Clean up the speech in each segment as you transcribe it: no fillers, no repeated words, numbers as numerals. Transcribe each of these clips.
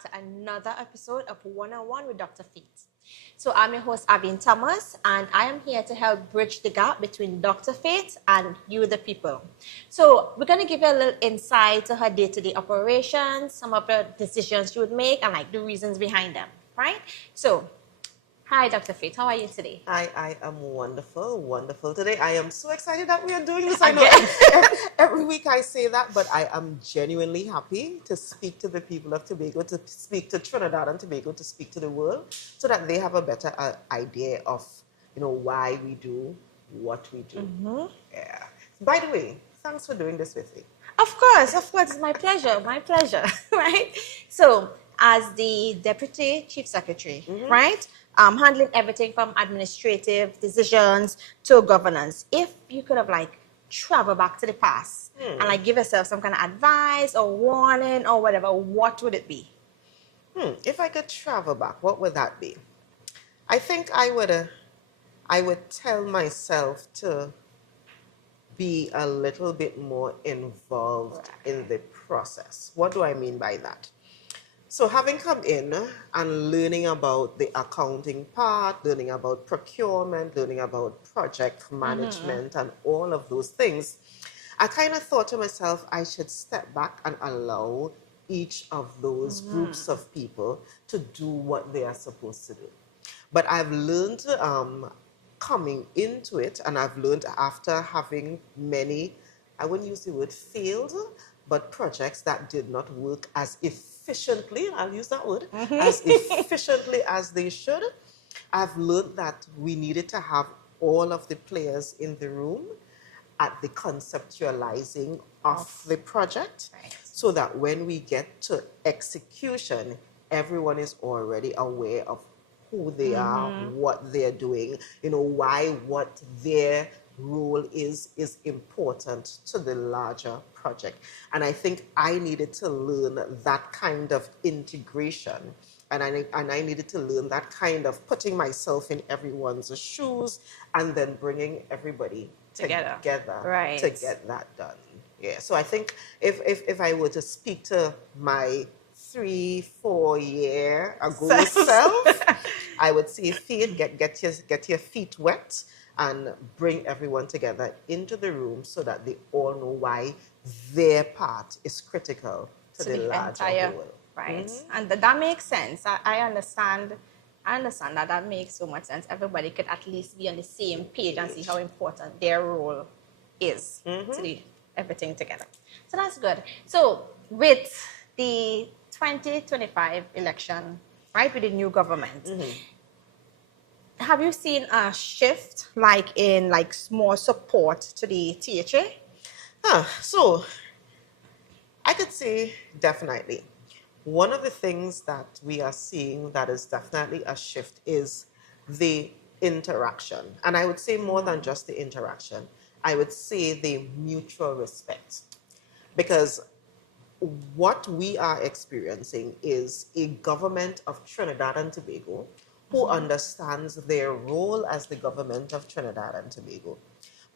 back to another episode of One-on-One with Dr. Feet. So I'm your host, Abin Thomas, and I am here to help bridge the gap between Dr. Faith and you, the people. So we're going to give you a little insight to her day-to-day operations, some of the decisions she would make, and like the reasons behind them, right? So, hi, Dr. Faith. How are you today? I am wonderful today. I am so excited that we are doing this. I know every week I say that, but I am genuinely happy to speak to the people of Tobago, to speak to Trinidad and Tobago, to speak to the world, so that they have a better idea of, why we do what we do. Mm-hmm. Yeah. By the way, thanks for doing this with me. Of course, it's my pleasure, right? So, as the Deputy Chief Secretary, right, handling everything from administrative decisions to governance, if you could have travel back to the past and give yourself some kind of advice or warning or whatever, what would it be? If I could travel back, what would that be? I think I would tell myself to be a little bit more involved in the process. What do I mean by that? So having come in and learning about the accounting part, learning about procurement, learning about project management and all of those things, I kind of thought to myself, I should step back and allow each of those groups of people to do what they are supposed to do. But I've learned coming into it, and I've learned after having many, I wouldn't use the word failed, but projects that did not work as efficiently, I'll use that word, as efficiently as they should. I've learned that we needed to have all of the players in the room at the conceptualizing of the project, so that when we get to execution, everyone is already aware of who they are, what they're doing, why what their role is important to the larger project. And I think I needed to learn that kind of integration. And I needed to learn that kind of putting myself in everyone's shoes and then bringing everybody together to get that done. Yeah. So I think if I were to speak to my 3-4 year ago self, I would say, Faith, get your feet wet and bring everyone together into the room so that they all know why their part is critical to the larger whole. Right. And that makes sense. I understand that makes so much sense. Everybody could at least be on the same page and see how important their role is to do everything together. So that's good. So with the 2025 election, right, with the new government, have you seen a shift in more support to the THA? So I could say definitely. One of the things that we are seeing that is definitely a shift is the interaction. And I would say more than just the interaction. I would say the mutual respect. Because what we are experiencing is a government of Trinidad and Tobago who understands their role as the government of Trinidad and Tobago.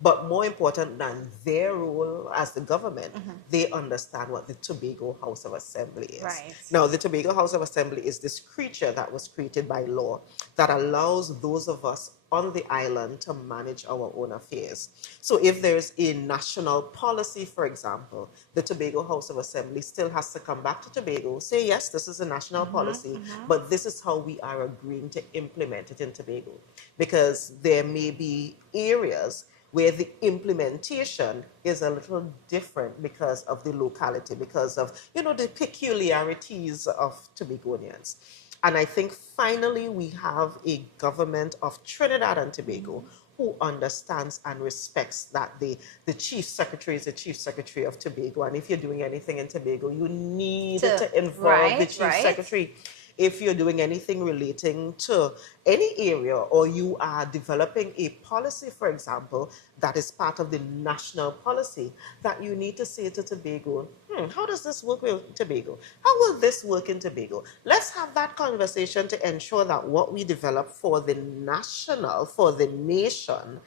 But more important than their role as the government, they understand what the Tobago House of Assembly is. Right. Now, the Tobago House of Assembly is this creature that was created by law that allows those of us on the island to manage our own affairs. So if there's a national policy, for example, the Tobago House of Assembly still has to come back to Tobago, say, yes, this is a national policy, but this is how we are agreeing to implement it in Tobago. Because there may be areas where the implementation is a little different because of the locality, because of, the peculiarities of Tobagonians. And I think finally we have a government of Trinidad and Tobago who understands and respects that the Chief Secretary is the Chief Secretary of Tobago. And if you're doing anything in Tobago, you need to involve the Chief Secretary. If you're doing anything relating to any area, or you are developing a policy, for example, that is part of the national policy, that you need to say to Tobago, how does this work with Tobago? How will this work in Tobago? Let's have that conversation to ensure that what we develop for the national, for the nation,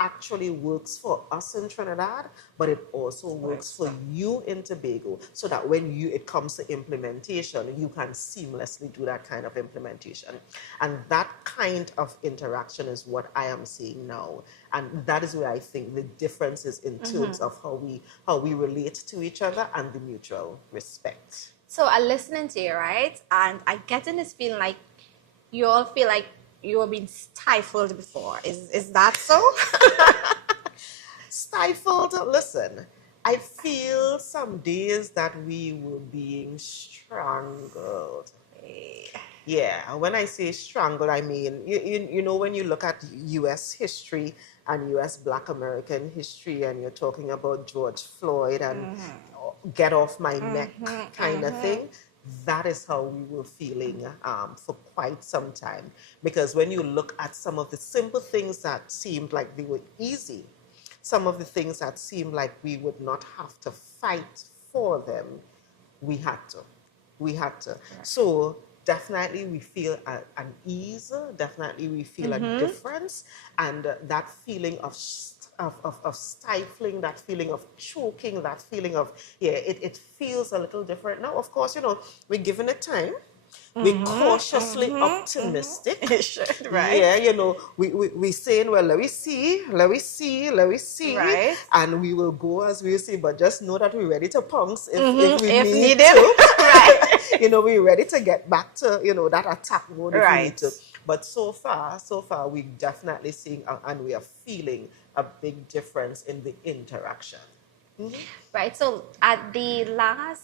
actually works for us in Trinidad, but it also works for you in Tobago, so that when it comes to implementation, you can seamlessly do that kind of implementation. And that kind of interaction is what I am seeing now. And that is where I think the difference is in terms of how we relate to each other and the mutual respect. So I'm listening to you, right? And I get in this feeling like you all feel like you were being stifled before. Is that so? Stifled? Listen, I feel some days that we were being strangled. Yeah, when I say strangled, I mean, you know, when you look at U.S. history and U.S. Black American history, and you're talking about George Floyd and get off my neck kind of thing, that is how we were feeling for quite some time. Because when you look at some of the simple things that seemed like they were easy, some of the things that seemed like we would not have to fight for them, we had to. We had to. Right. So definitely we feel an ease, definitely we feel a difference, and that feeling of stifling, that feeling of choking, that feeling of, it feels a little different. Now, of course, you know, we're giving it time. We're cautiously optimistic. Right. Yeah, you know, we saying, well, let me see. Right. And we will go as we see, but just know that we're ready to pounce if we need needed. to. Right. You know, we're ready to get back to, you know, that attack mode if we need to. But so far, we're definitely seeing and we are feeling a big difference in the interaction. Right. So at the last,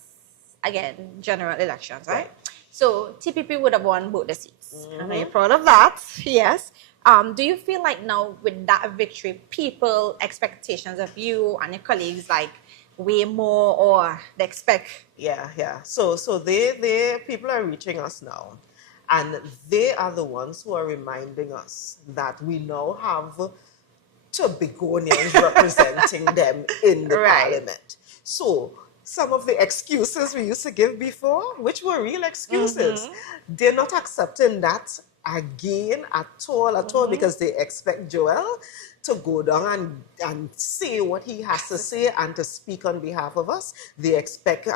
again, general elections, right? So TPP would have won both the seats. And are you proud of that? Yes. Do you feel like now with that victory, people expectations of you and your colleagues like way more, or they expect? Yeah. So they people are reaching us now, and they are the ones who are reminding us that we now have Tobagonians representing them in the parliament. So some of the excuses we used to give before, which were real excuses, they're not accepting that again at all, because they expect Joel to go down and say what he has to say and to speak on behalf of us. They expect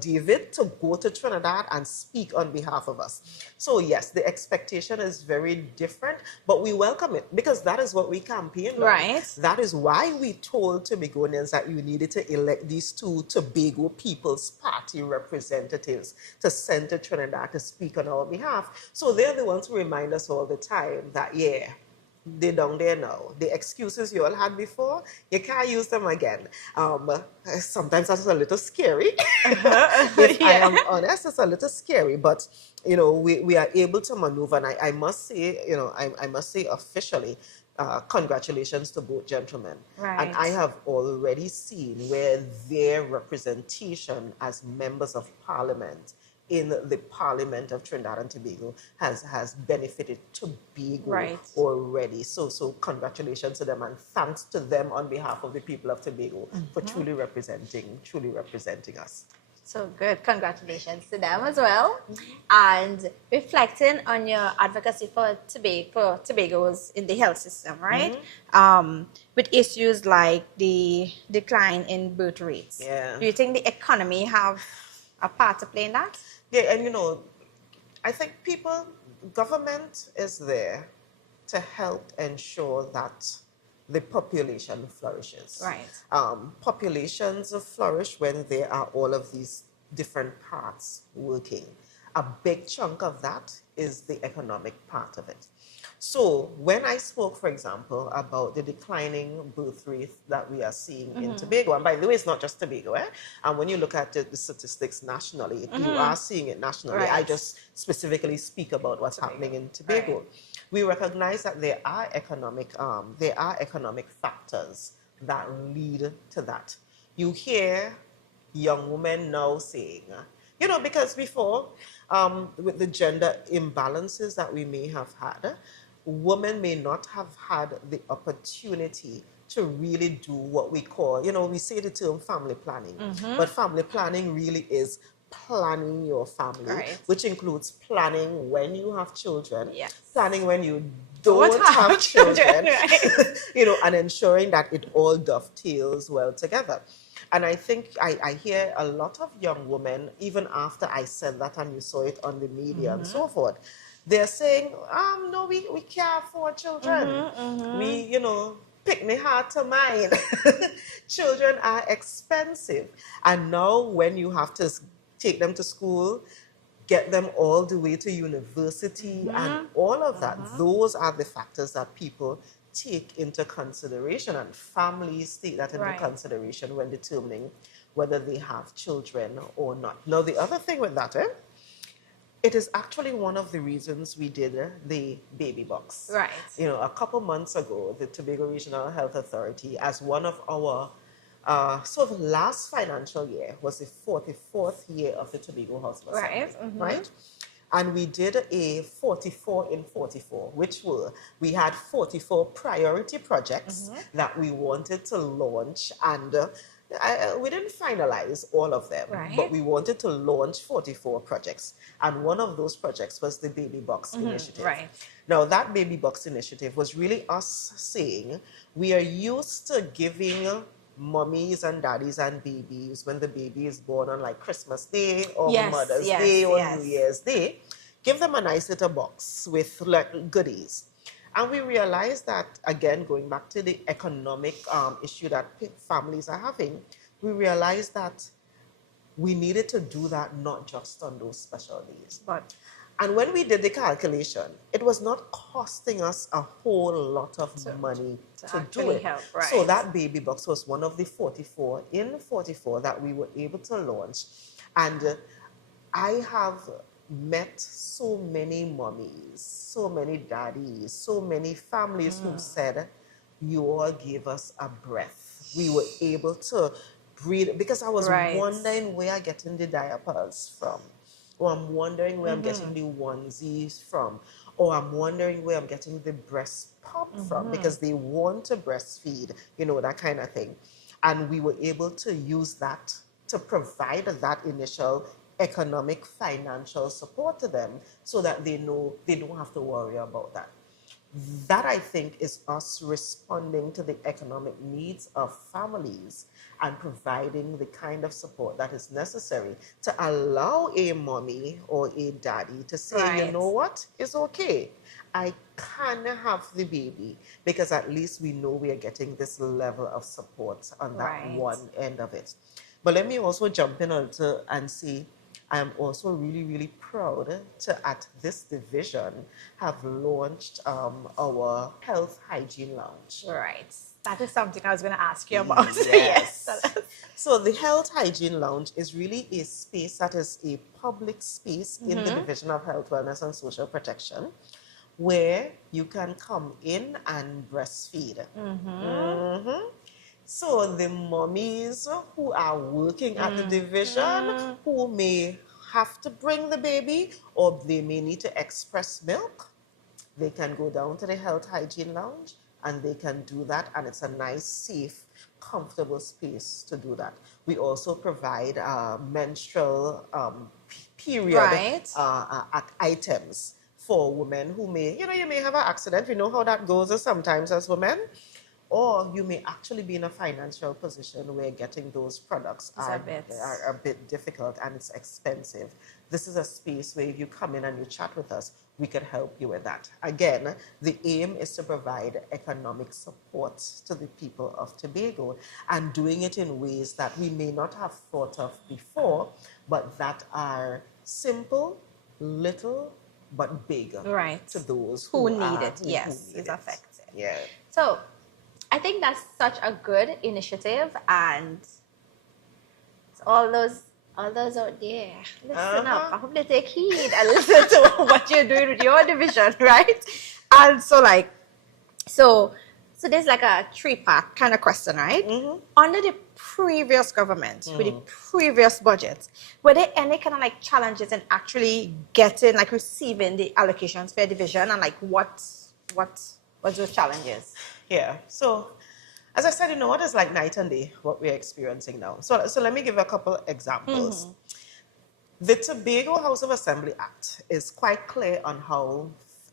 David to go to Trinidad and speak on behalf of us. So yes, the expectation is very different, but we welcome it because that is what we campaigned on. Right. That is why we told Tobagonians that you needed to elect these two Tobago People's Party representatives to send to Trinidad to speak on our behalf. So they're the ones who remind us all the time that, they're down there now. The excuses you all had before, you can't use them again. Sometimes that's a little scary. If I am honest, it's a little scary. But, you know, we are able to maneuver. And I must say, you know, I must say officially, congratulations to both gentlemen. Right. And I have already seen where their representation as members of parliament in the Parliament of Trinidad and Tobago has benefited Tobago already. So congratulations to them and thanks to them on behalf of the people of Tobago for truly representing us. So good. Congratulations to them as well. And reflecting on your advocacy for Tobagos in the health system, right? With issues like the decline in birth rates. Yeah. Do you think the economy have a part to play in that? Yeah, and you know, I think government is there to help ensure that the population flourishes. Right. Populations flourish when there are all of these different parts working. A big chunk of that is the economic part of it. So when I spoke, for example, about the declining birth rate that we are seeing in Tobago, and by the way, it's not just Tobago, and when you look at the statistics nationally, you are seeing it nationally. I just specifically speak about what's happening in Tobago. We recognize that there are economic factors that lead to that. You hear young women now saying, you know, because before, with the gender imbalances that we may have had, women may not have had the opportunity to really do what we call, you know, we say the term family planning, but family planning really is planning your family, which includes planning when you have children, planning when you don't have children, right? you know, and ensuring that it all dovetails well together. And I think I hear a lot of young women, even after I said that and you saw it on the media and so forth, they're saying, no, we can't afford children. We, you know, pick me heart to mine. Children are expensive. And now when you have to take them to school, get them all the way to university and all of that, those are the factors that people take into consideration, and families take that into consideration when determining whether they have children or not. Now, the other thing with that, it is actually one of the reasons we did the baby box. Right. You know, a couple months ago, the Tobago Regional Health Authority, as one of our sort of last financial year, was the 44th year of the Tobago House of Assembly, right? And we did a 44 in 44, which were, we had 44 priority projects that we wanted to launch, and we didn't finalize all of them, but we wanted to launch 44 projects. And one of those projects was the Baby Box Initiative. Right. Now, that Baby Box Initiative was really us saying, we are used to giving mummies and daddies and babies when the baby is born on like Christmas Day or Mother's Day or New Year's Day, give them a nice little box with like goodies. And we realized that, again, going back to the economic issue that families are having, we realized that we needed to do that not just on those special days. And when we did the calculation, it was not costing us a whole lot of money to do it. Help, So that baby box was one of the 44 in 44 that we were able to launch. And I have met so many mommies, so many daddies, so many families who said, you all gave us a breath. We were able to breathe, because I was wondering where I'm getting the diapers from. Or I'm wondering where I'm getting the onesies from. Or I'm wondering where I'm getting the breast pump from, because they want to breastfeed, you know, that kind of thing. And we were able to use that to provide that initial economic, financial support to them so that they know they don't have to worry about that. That, I think, is us responding to the economic needs of families and providing the kind of support that is necessary to allow a mommy or a daddy to say, you know what, it's okay. I can have the baby, because at least we know we are getting this level of support on that one end of it. But let me also jump in and say, I am also really, really proud to, at this division, have launched our Health Hygiene Lounge. Right. That is something I was going to ask you about. Yes. So the Health Hygiene Lounge is really a space that is a public space in the Division of Health, Wellness and Social Protection, where you can come in and breastfeed. So the mommies who are working at the division, who may have to bring the baby, or they may need to express milk, they can go down to the Health Hygiene Lounge and they can do that, and it's a nice, safe, comfortable space to do that. We also provide menstrual period items for women who may, you know, you may have an accident. We know how that goes sometimes as women. Or you may actually be in a financial position where getting those products are a bit difficult and it's expensive. This is a space where if you come in and you chat with us, we can help you with that. Again, the aim is to provide economic support to the people of Tobago, and doing it in ways that we may not have thought of before, but that are simple, little, but big to those who need it. Yes, it's effective. Yeah. So I think that's such a good initiative, and all those out there, listen up. I hope they take heed and listen to what you're doing with your division, right? And so there's like a three-part kind of question, right? Under the previous government, with the previous budget, were there any kind of like challenges in actually getting, like receiving the allocations for your division, and like what was those challenges? Yeah. So, as I said, you know, what is like night and day what we're experiencing now. So let me give a couple examples. The Tobago House of Assembly Act is quite clear on how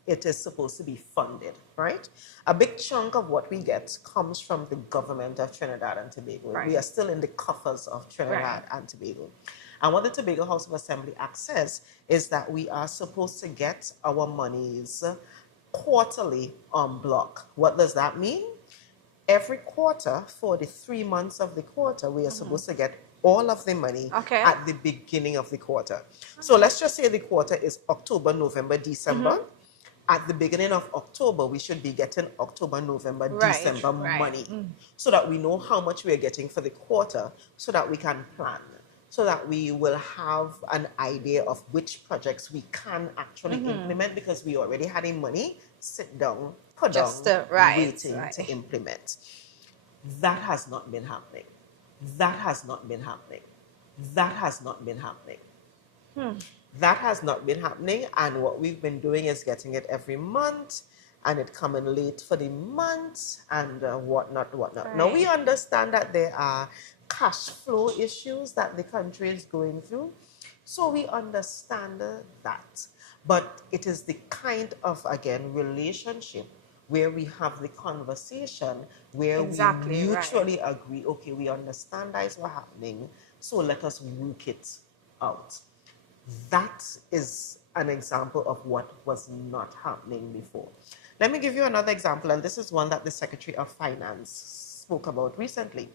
it is supposed to be funded, right? A big chunk of what we get comes from the government of Trinidad and Tobago. Right. We are still in the coffers of Trinidad and Tobago. And what the Tobago House of Assembly Act says is that we are supposed to get our monies quarterly en bloc. What does that mean? Every quarter, for the 3 months of the quarter, we are supposed to get all of the money at the beginning of the quarter. So let's just say the quarter is October, November, December. At the beginning of October, we should be getting October, November, December money so that we know how much we are getting for the quarter so that we can plan, so that we will have an idea of which projects we can actually implement because we already had the money sit down, put down, waiting to implement. That has not been happening. That has not been happening. That has not been happening. That has not been happening, and what we've been doing is getting it every month, and it coming late for the month, and whatnot. Now, we understand that there are cash flow issues that the country is going through, so we understand that. But it is the kind of, again, relationship where we have the conversation, where we mutually agree, okay, we understand that is what's happening, so let us work it out. That is an example of what was not happening before. Let me give you another example, and this is one that the Secretary of Finance spoke about recently.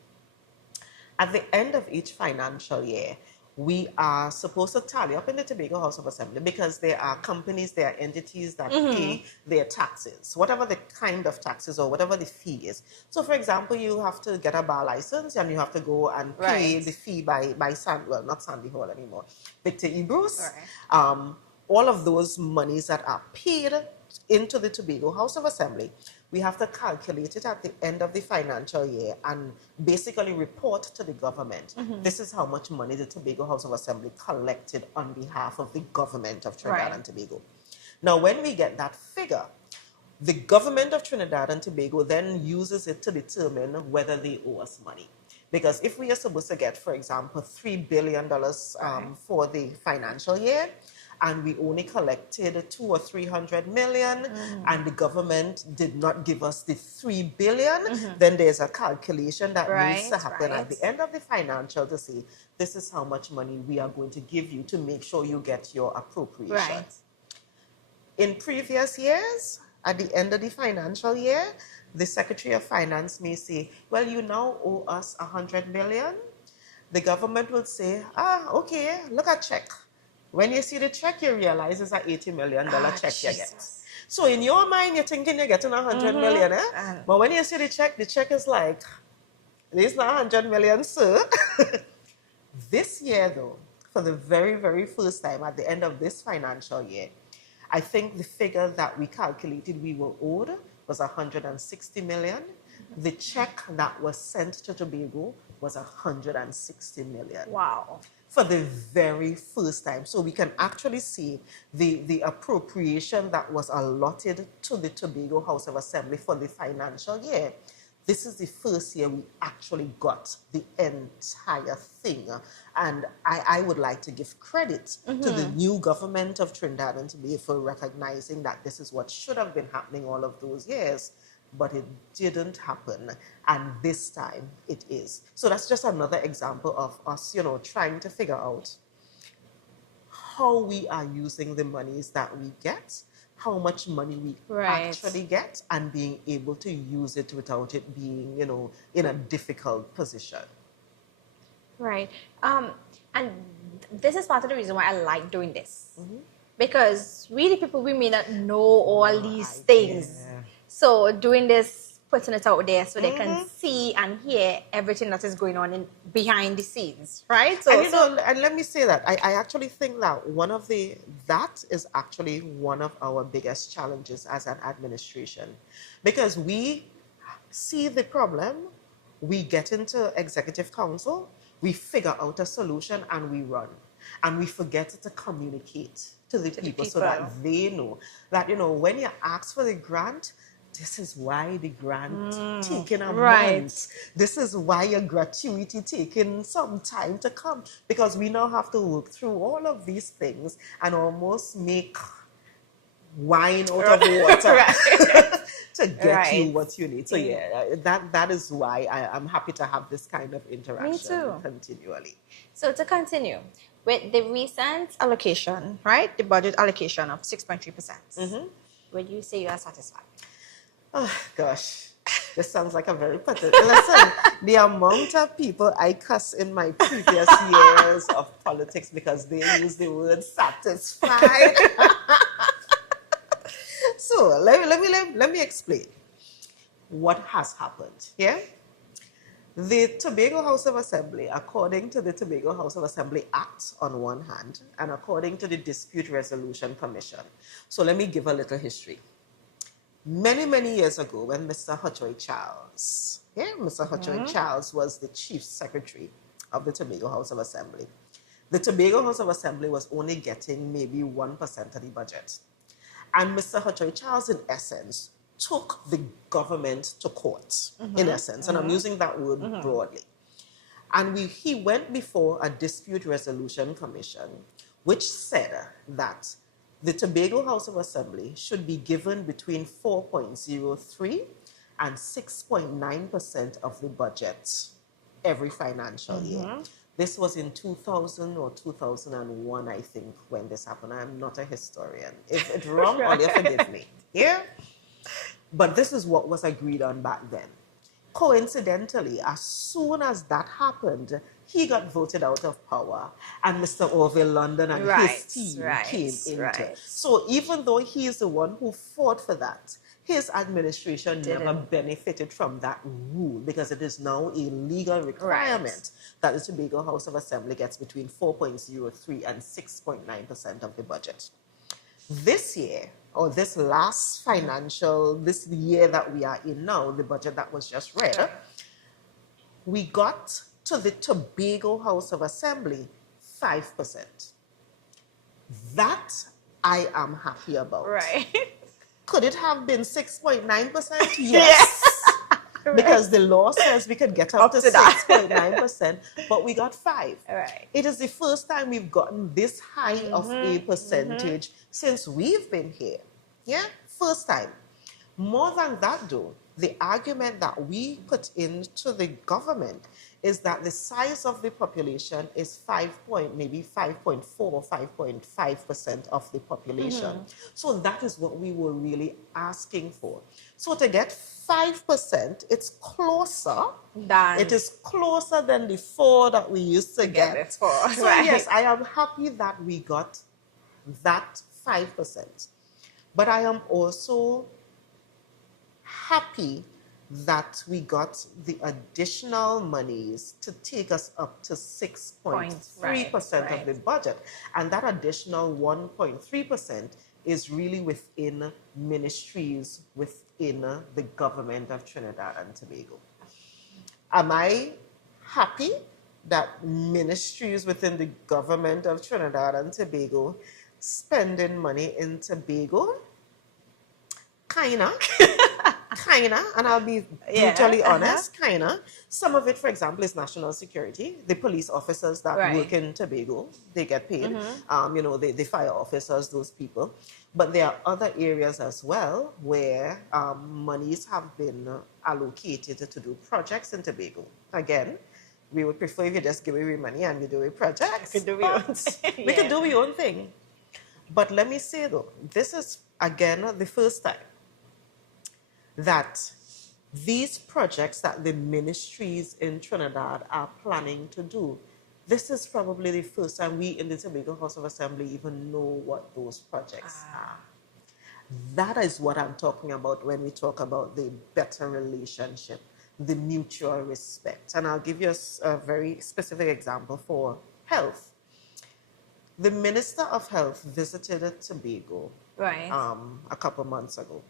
At the end of each financial year, we are supposed to tally up in the Tobago House of Assembly because there are companies, there are entities that pay their taxes, whatever the kind of taxes or whatever the fee is. So, for example, you have to get a bar license and you have to go and pay the fee by not Sandy Hall anymore, Victor E. Bruce. All of those monies that are paid into the Tobago House of Assembly, we have to calculate it at the end of the financial year and basically report to the government. This is how much money the Tobago House of Assembly collected on behalf of the government of Trinidad and Tobago. Now, when we get that figure, the government of Trinidad and Tobago then uses it to determine whether they owe us money. Because if we are supposed to get, for example, $3 billion for the financial year, and we only collected 200 or 300 million, and the government did not give us the 3 billion, then there's a calculation that needs to happen at the end of the financial to say, this is how much money we are going to give you to make sure you get your appropriation. In previous years, at the end of the financial year, the Secretary of Finance may say, well, you now owe us 100 million. The government will say, okay, look at check. When you see the check, you realize it's an $80 million check you get. So in your mind, you're thinking you're getting 100 million, but when you see the check is like, this is not 100 million, sir. This year, though, for the very, very first time at the end of this financial year, I think the figure that we calculated we were owed was 160 million. The check that was sent to Tobago was 160 million. Wow. For the very first time. So we can actually see the appropriation that was allotted to the Tobago House of Assembly for the financial year. This is the first year we actually got the entire thing. And I would like to give credit to the new government of Trinidad and Tobago for recognizing that this is what should have been happening all of those years. But it didn't happen, and this time it is. So that's just another example of us, trying to figure out how we are using the monies that we get, how much money we actually get, and being able to use it without it being, in a difficult position. Right. And this is part of the reason why I like doing this. Because really people, we may not know all these things. So doing this, putting it out there so they can see and hear everything that is going on behind the scenes, right? So, and let me say that I actually think that that is actually one of our biggest challenges as an administration, because we see the problem, we get into executive council, we figure out a solution, and we run, and we forget to communicate to the people so that they know that when you ask for the grant, this is why the grant taking a month. This is why your gratuity taking some time to come. Because we now have to work through all of these things and almost make wine out of water Right. to get you Right. what you need. So yeah, that is why I'm happy to have this kind of interaction too. continually. So to continue, with the recent allocation, right, the budget allocation of 6.3%, would you say you are satisfied? Oh gosh, this sounds like a very pathetic. Listen, the amount of people I cuss in my previous years of politics because they use the word satisfied. So let me explain what has happened. Yeah, the Tobago House of Assembly, according to the Tobago House of Assembly Act on one hand, and according to the Dispute Resolution Commission. So let me give a little history. Many years ago, when Mr. Hutchoy Charles, Mr. Hutchoy Charles was the chief secretary of the Tobago House of Assembly. The Tobago House of Assembly was only getting maybe 1% of the budget. And Mr. Hutchoy Charles, in essence, took the government to court, in essence. And I'm using that word broadly. And he went before a dispute resolution commission, which said that the Tobago House of Assembly should be given between 4.03 and 6.9% of the budget every financial year. This was in 2000 or 2001, I think, when this happened. I'm not a historian. If it's wrong, Ollie, forgive me. Yeah? But this is what was agreed on back then. Coincidentally, as soon as that happened, he got voted out of power, and Mr. Orville London and his team came into it. So even though he is the one who fought for that, his administration never benefited from that rule because it is now a legal requirement that the Tobago House of Assembly gets between 4.03 and 6.9% of the budget. This year, or this last this year that we are in now, the budget that was just read, we got to the Tobago House of Assembly 5%. That I am happy about. Right. Could it have been 6.9%? Yes. Because the law says we could get up to 6.9%, but we got 5. Right. It is the first time we've gotten this high of a percentage since we've been here. Yeah, first time. More than that though, the argument that we put into the government is that the size of the population is maybe 5.4 or 5.5% of the population. So that is what we were really asking for. So to get 5%, it's closer. It is closer than the 4 that we used to get. So yes, I am happy that we got that 5%. But I am also happy that we got the additional monies to take us up to 6.3% of the budget. And that additional 1.3% is really within ministries within the government of Trinidad and Tobago. Am I happy that ministries within the government of Trinidad and Tobago spending money in Tobago? Kinda, and I'll be brutally honest, kinda. Some of it, for example, is national security. The police officers that work in Tobago, they get paid. The fire officers, those people. But there are other areas as well where monies have been allocated to do projects in Tobago. Again, we would prefer if you just give away money and you do a project. We could do your own thing. We could do your own thing. But let me say though, this is again the first time that these projects that the ministries in Trinidad are planning to do, this is probably the first time we in the Tobago House of Assembly even know what those projects are. That is what I'm talking about when we talk about the better relationship, the mutual respect. And I'll give you a very specific example for health. The Minister of Health visited Tobago a couple months ago.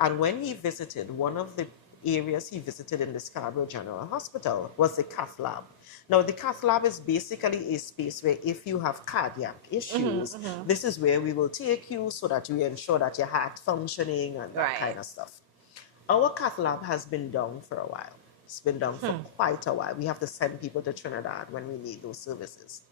And when he visited, one of the areas he visited in the Scarborough General Hospital was the cath lab. Now, the cath lab is basically a space where if you have cardiac issues, this is where we will take you so that we ensure that your heart functioning and that kind of stuff. Our cath lab has been down for a while. It's been down for quite a while. We have to send people to Trinidad when we need those services.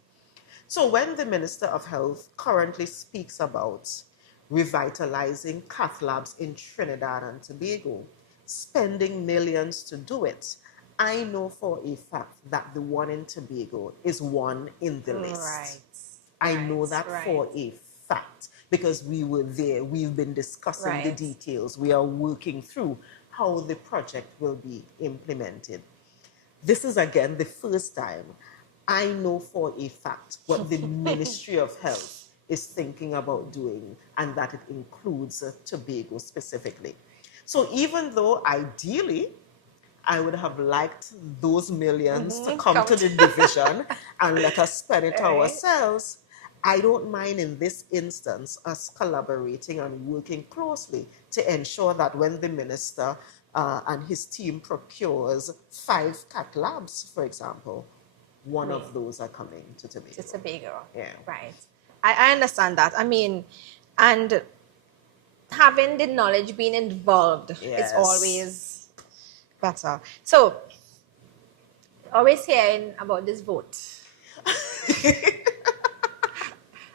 So when the Minister of Health currently speaks about revitalizing cath labs in Trinidad and Tobago, spending millions to do it. I know for a fact that the one in Tobago is one in the list. Right. I know that for a fact because we were there. We've been discussing the details. We are working through how the project will be implemented. This is, again, the first time I know for a fact what the Ministry of Health is thinking about doing, and that it includes Tobago specifically. So even though ideally I would have liked those millions to come to the division and let us spend it ourselves, I don't mind in this instance us collaborating and working closely to ensure that when the minister and his team procures 5 cath labs, for example, one of those are coming to Tobago. To Tobago. Yeah. Right. I understand that. I mean, and having the knowledge, being involved is always better. So, always hearing about this vote.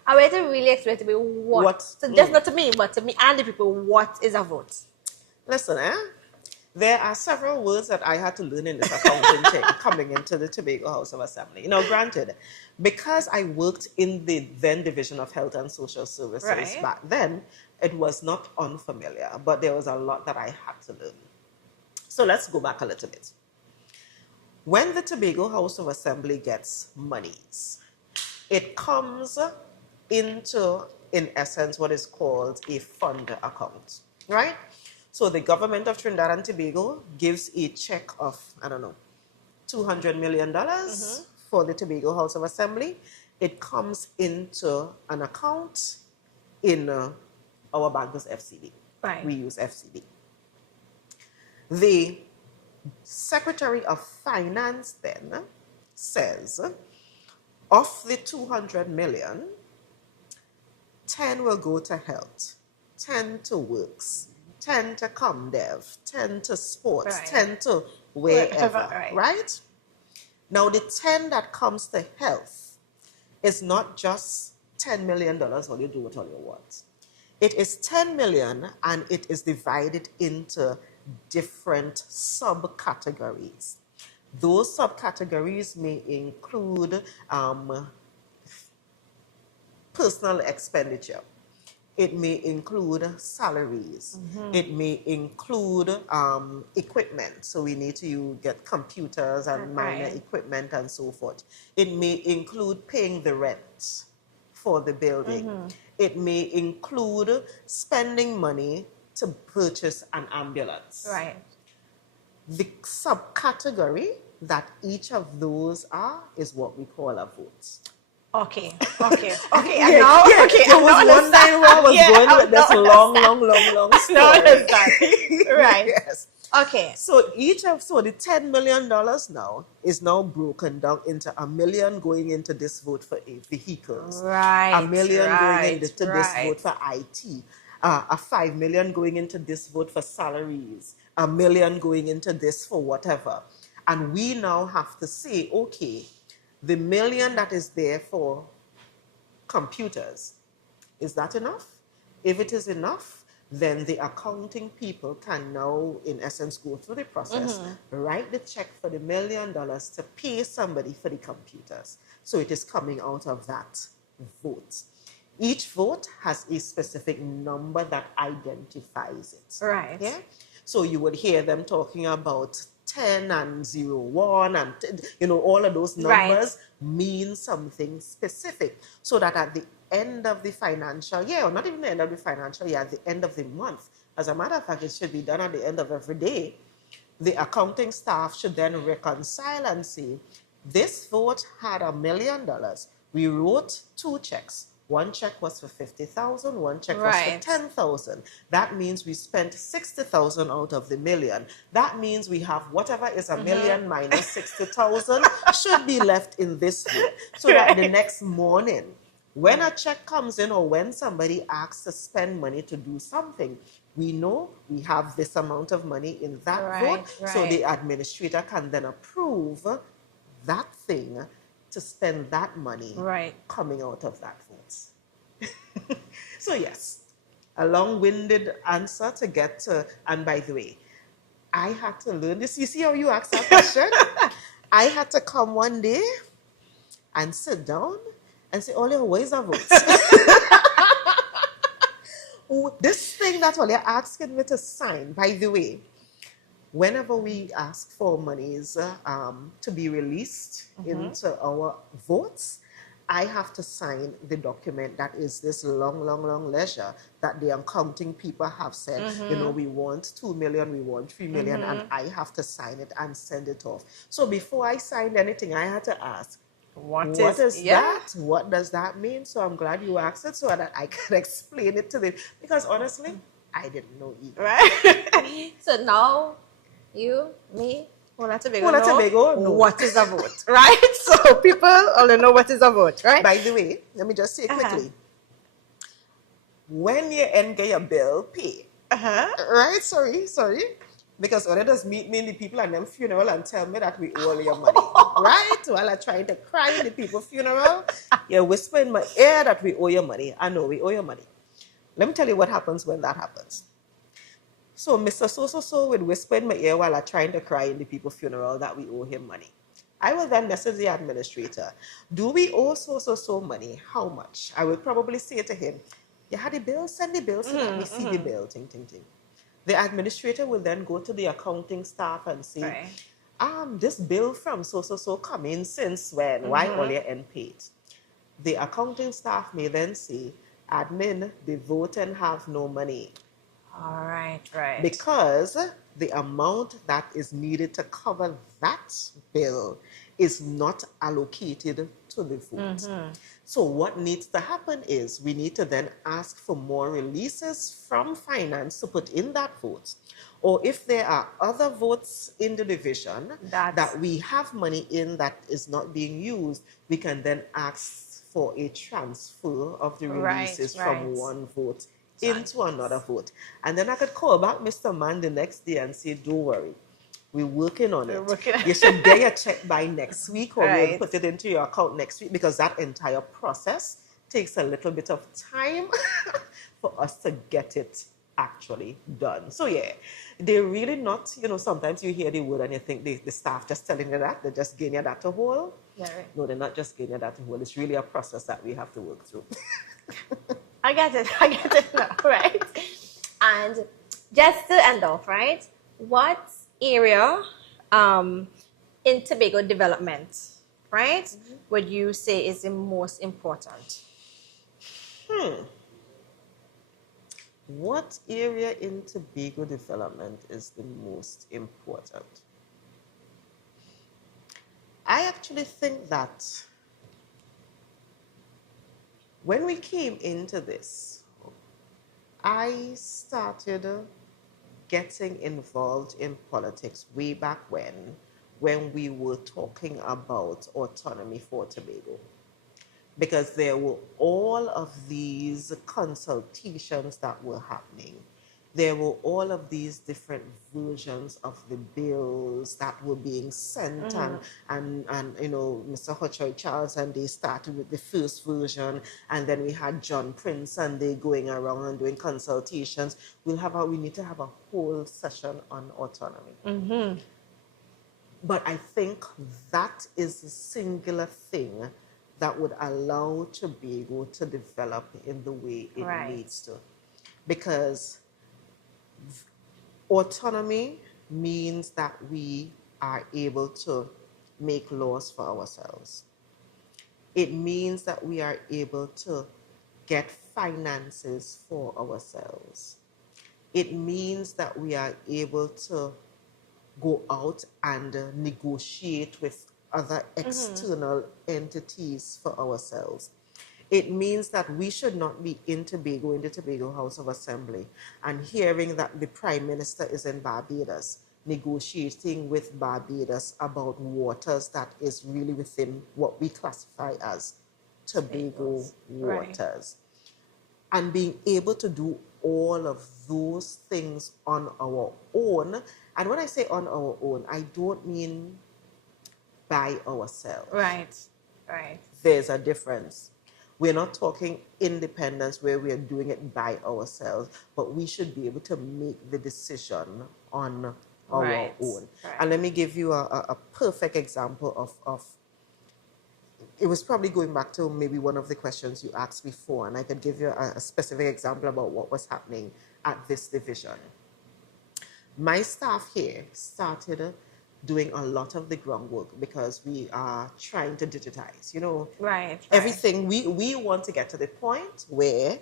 I want to really explain to me what so just not to me, but to me and the people, what is a vote? Listen, there are several words that I had to learn in this accounting thing coming into the Tobago House of Assembly. Now, granted, because I worked in the then Division of Health and Social Services back then, it was not unfamiliar, but there was a lot that I had to learn. So let's go back a little bit. When the Tobago House of Assembly gets monies, it comes into, in essence, what is called a fund account, right? So the government of Trinidad and Tobago gives a check of, I don't know, $200 million for the Tobago House of Assembly. It comes into an account in our bank is FCD. Right. We use FCD. The Secretary of Finance then says, of the 200 million, 10 will go to health, 10 to works, 10 to ComDev, 10 to sports, 10 to wherever, right? Now, the 10 that comes to health is not just $10 million, all you do it all you want. It is 10 million and it is divided into different subcategories. Those subcategories may include personal expenditure. It may include salaries. It may include equipment. So we need to get computers and minor equipment and so forth. It may include paying the rent for the building. It may include spending money to purchase an ambulance. Right. The subcategory that each of those are is what we call a vote. Okay. And now, I was wondering where I was going with this long story. Right. Yes. Okay. So the $10 million now is now broken down into $1 million going into this vote for vehicles. Right. $1 million going into this vote for IT. A $5 million going into this vote for salaries. $1 million going into this for whatever. And we now have to say, okay, the $1 million that is there for computers, is that enough? If it is enough, then the accounting people can now, in essence, go through the process, write the check for the $1 million to pay somebody for the computers. So it is coming out of that vote. Each vote has a specific number that identifies it. Right. Yeah? So you would hear them talking about 10 and 01 and all of those numbers mean something specific, so that at the end of the financial year, or not even the end of the financial year, at the end of the month, as a matter of fact, it should be done at the end of every day, the accounting staff should then reconcile and say, this vote had $1 million. We wrote 2 checks. One check was for 50,000, one check was for 10,000. That means we spent 60,000 out of the $1 million. That means we have whatever is $1 million minus 60,000 should be left in this vote. So that the next morning, when a check comes in or when somebody asks to spend money to do something, we know we have this amount of money in that vote. So the administrator can then approve that thing to spend that money coming out of that vote. So yes, a long-winded answer to get to, and by the way, I had to learn this. You see how you asked that question? I had to come one day and sit down and say, Olia, where's our votes? This thing that Olia asking me to sign, by the way, whenever we ask for monies to be released into our votes, I have to sign the document that is this long, long, long leisure that the accounting people have said, you know, we want 2 million, we want 3 million, and I have to sign it and send it off. So before I signed anything, I had to ask, what is that? What does that mean? So I'm glad you asked it so that I can explain it to them. Because honestly, I didn't know either. Right? So now, you, me, Tobago know what is a vote, right? So people only know what is a vote, right? By the way, let me just say quickly. When you get your bill paid, right? Sorry. Because when others meet me in the people and them funeral and tell me that we owe your money, right? While I trying to cry in the people funeral, you whisper in my ear that we owe your money. I know we owe your money. Let me tell you what happens when that happens. So Mr. So would whisper in my ear while I'm trying to cry in the people funeral that we owe him money. I will then message the administrator. Do we owe so money? How much? I will probably say to him, you had the bill? Send the bill so that we see the bill. Ting. The administrator will then go to the accounting staff and say, this bill from so come in since when? Why all your unpaid? The accounting staff may then say, admin, the vote and have no money. All right. Because the amount that is needed to cover that bill is not allocated to the vote. So what needs to happen is we need to then ask for more releases from finance to put in that vote. Or if there are other votes in the division that we have money in that is not being used, we can then ask for a transfer of the releases from one vote into another vote. And then I could call back Mr. Mann the next day and say, don't worry, we're working on it. You should get your check by next week, or we'll put it into your account next week, because that entire process takes a little bit of time for us to get it actually done. So yeah, they're really not, sometimes you hear the word and you think the staff just telling you that, they're just giving you that to hold. No, they're not just giving you that to hold. It's really a process that we have to work through. I get it now, right? And just to end off, right? What area in Tobago development, right, would you say is the most important? What area in Tobago development is the most important? I actually think that when we came into this, I started getting involved in politics way back when we were talking about autonomy for Tobago. Because there were all of these consultations that were happening. There were all of these different versions of the bills that were being sent, and Mr. Hochoy Charles and they started with the first version, and then we had John Prince and they going around and doing consultations. We need to have a whole session on autonomy. But I think that is the singular thing that would allow Tobago to develop in the way it needs to. Because autonomy means that we are able to make laws for ourselves. It means that we are able to get finances for ourselves. It means that we are able to go out and negotiate with other external entities for ourselves. It means that we should not be in the Tobago House of Assembly, and hearing that the Prime Minister is in Barbados, negotiating with Barbados about waters that is really within what we classify as Tobago waters. And being able to do all of those things on our own. And when I say on our own, I don't mean by ourselves. Right. There's a difference. We're not talking independence where we are doing it by ourselves, but we should be able to make the decision on our Right. own. Right. And let me give you a perfect example of it was probably going back to maybe one of the questions you asked before, and I could give you a specific example about what was happening at this division. My staff here started doing a lot of the groundwork because we are trying to digitize, Right. everything. We want to get to the point where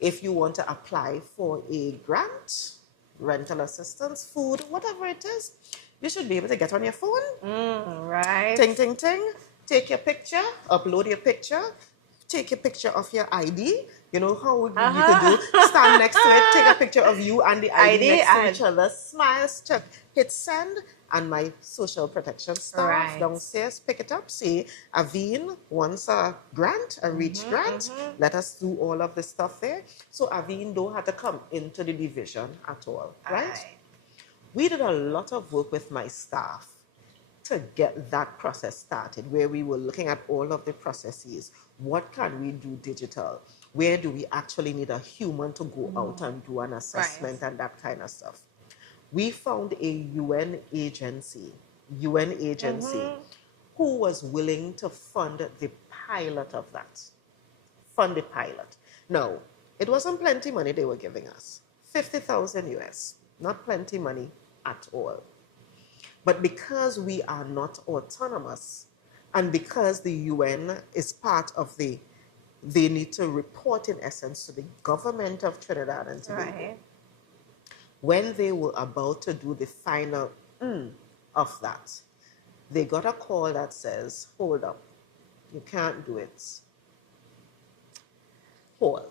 if you want to apply for a grant, rental assistance, food, whatever it is, you should be able to get on your phone. Right. Ting, ting, ting. Take your picture, upload your picture, take a picture of your ID. You know how you could do? Stand next to it, take a picture of you and the ID next to each other, smile, check, hit send, and my social protection staff downstairs pick it up, say, Aveen wants a grant, a reach grant. Let us do all of the stuff there. So Aveen don't have to come into the division at all, right? We did a lot of work with my staff to get that process started, where we were looking at all of the processes. What can we do digital? Where do we actually need a human to go out and do an assessment and that kind of stuff? We found a UN agency who was willing to fund the pilot of that. Fund the pilot. Now, it wasn't plenty money they were giving us. 50,000 US. Not plenty money at all. But because we are not autonomous, and because the UN is part of they need to report in essence to the government of Trinidad and Tobago, when they were about to do the final of that, they got a call that says, hold up, you can't do it. Hold.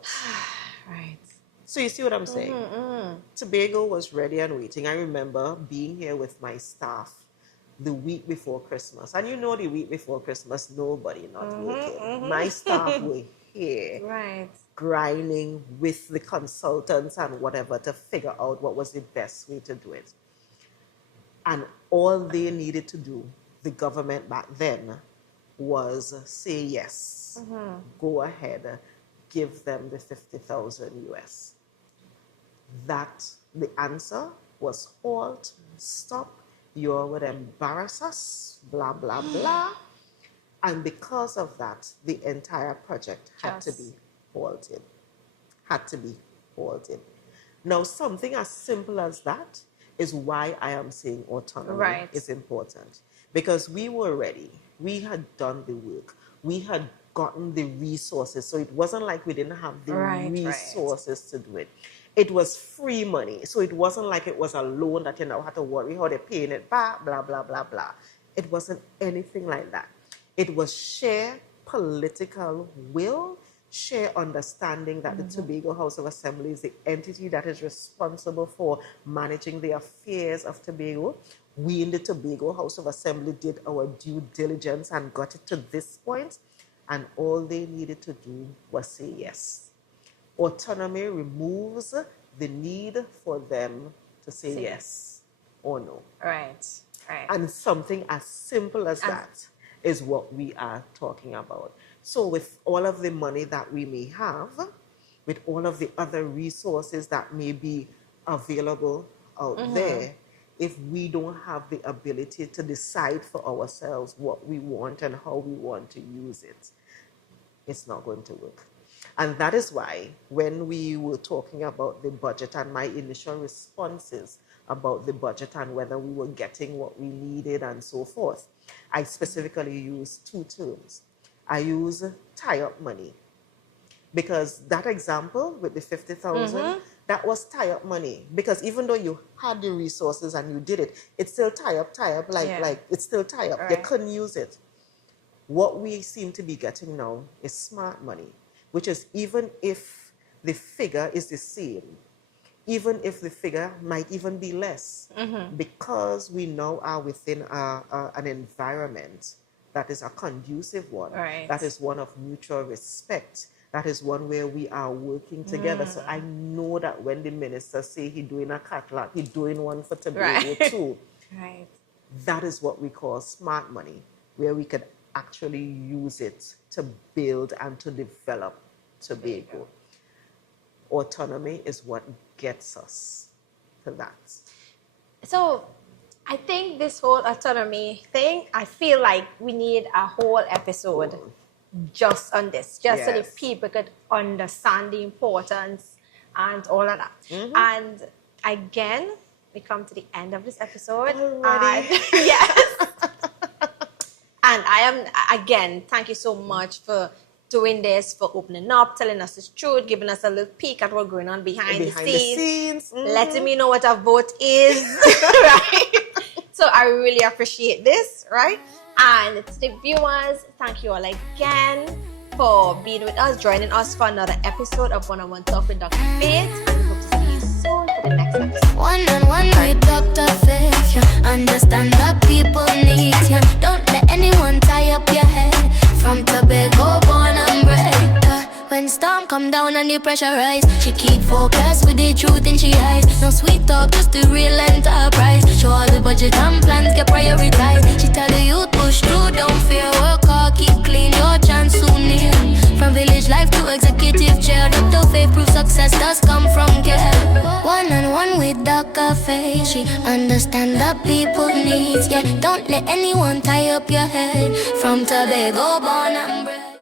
Right. So you see what I'm saying? Tobago was ready and waiting. I remember being here with my staff the week before Christmas. And the week before Christmas, nobody not working. My staff were here grinding with the consultants and whatever to figure out what was the best way to do it. And all they needed to do, the government back then, was say yes. Go ahead, give them the 50,000 US. That the answer was halt, stop, you would embarrass us, blah, blah, blah. And because of that, the entire project had to be halted. Had to be halted. Now, something as simple as that is why I am saying autonomy is important. Because we were ready. We had done the work. We had gotten the resources. So it wasn't like we didn't have the resources to do it. It was free money. So it wasn't like it was a loan that you now had to worry how they're paying it back, blah, blah, blah, blah. It wasn't anything like that. It was sheer political will, sheer understanding that the Tobago House of Assembly is the entity that is responsible for managing the affairs of Tobago. We in the Tobago House of Assembly did our due diligence and got it to this point, and all they needed to do was say yes. Autonomy removes the need for them to say yes or no. Right. And something as simple as that is what we are talking about. So with all of the money that we may have, with all of the other resources that may be available out there, if we don't have the ability to decide for ourselves what we want and how we want to use it, it's not going to work. And that is why when we were talking about the budget and my initial responses about the budget and whether we were getting what we needed and so forth, I specifically used two terms. I use tie-up money, because that example with the 50,000, that was tie-up money. Because even though you had the resources and you did it, it's still tie-up, like it's still tie-up. You couldn't use it. What we seem to be getting now is smart money, which is even if the figure is the same, even if the figure might even be less, because we now are within an environment that is a conducive one, that is one of mutual respect, that is one where we are working together. So I know that when the minister say he's doing a catalog, he's doing one for Tobago too. That is what we call smart money, where we could actually use it to build and to develop Tobago. Autonomy is what gets us to that. So I think this whole autonomy thing, I feel like we need a whole episode just on this, just so that people could understand the importance and all of that. And again, we come to the end of this episode. Already? Yes. And I am, again, thank you so much for doing this, for opening up, telling us the truth, giving us a little peek at what's going on behind the scenes. Letting me know what a vote is, right? So I really appreciate this, right? And to the viewers, thank you all again for being with us, joining us for another episode of One-on-One Talk with Dr. Faith. And we hope to see you soon for the next episode. One-on-one with Dr. Faith. You understand that people need you. Don't let anyone tie up your head. From Tobago, born and bred. When storm come down and the pressure rise, she keep focused with the truth in she eyes. No sweet talk, just the real enterprise. Show all the budget and plans get prioritized. She tell the youth push through, don't fear, work hard, keep clean, your chance soon near. From village life to executive chair, Dr. Faith proof success does come from care. One-on-one with Dr. Faith, she understand the people needs. Yeah, don't let anyone tie up your head. From Tobago, born and bred.